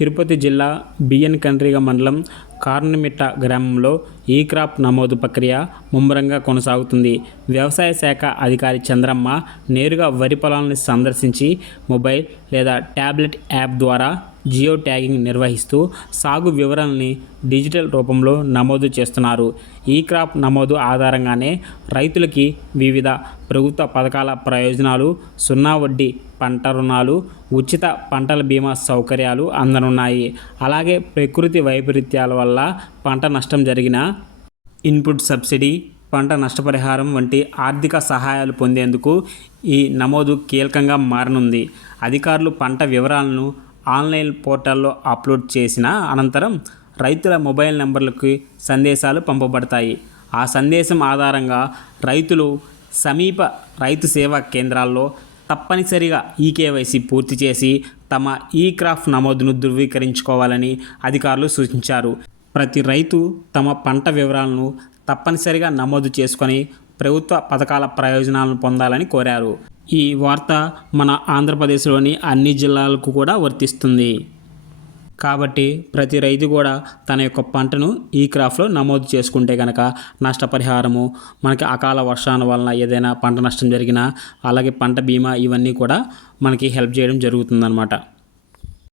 తిరుపతి జిల్లా బిఎన్ కండ్రిగ మండలం కార్నమిట్ట గ్రామంలో ఈ క్రాప్ నమోదు ప్రక్రియ ముమ్మరంగా కొనసాగుతుంది. వ్యవసాయ శాఖ అధికారి చంద్రమ్మ నేరుగా వరి పొలాలను సందర్శించి మొబైల్ లేదా ట్యాబ్లెట్ యాప్ ద్వారా జియో ట్యాగింగ్ నిర్వహిస్తూ సాగు వివరాలని డిజిటల్ రూపంలో నమోదు చేస్తున్నారు. ఈ క్రాప్ నమోదు ఆధారంగానే రైతులకి వివిధ ప్రభుత్వ పథకాల ప్రయోజనాలు, సున్నా వడ్డీ పంట రుణాలు, ఉచిత పంటల బీమా సౌకర్యాలు అందనున్నాయి. అలాగే ప్రకృతి వైపరీత్యాల వల్ల పంట నష్టం జరిగిన ఇన్పుట్ సబ్సిడీ, పంట నష్టపరిహారం వంటి ఆర్థిక సహాయాలు పొందేందుకు ఈ నమోదు కీలకంగా మారనుంది. అధికారులు పంట వివరాలను ఆన్లైన్ పోర్టల్లో అప్లోడ్ చేసిన అనంతరం రైతుల మొబైల్ నెంబర్లకు సందేశాలు పంపబడతాయి. ఆ సందేశం ఆధారంగా రైతులు సమీప రైతు సేవా కేంద్రాల్లో తప్పనిసరిగా ఈకేవైసీ పూర్తి చేసి తమ ఈ క్రాప్ నమోదును ధృవీకరించుకోవాలని అధికారులు సూచించారు. ప్రతి రైతు తమ పంట వివరాలను తప్పనిసరిగా నమోదు చేసుకొని ప్రభుత్వ పథకాల ప్రయోజనాలను పొందాలని కోరారు. ఈ వార్త మన ఆంధ్రప్రదేశ్లోని అన్ని జిల్లాలకు కూడా వర్తిస్తుంది. కాబట్టి ప్రతి రైతు కూడా తన యొక్క పంటను ఈ క్రాప్లో నమోదు చేసుకుంటే కనుక నష్టపరిహారము, మనకి అకాల వర్షాల వలన ఏదైనా పంట నష్టం జరిగినా, అలాగే పంట బీమా ఇవన్నీ కూడా మనకి హెల్ప్ చేయడం జరుగుతుందన్నమాట.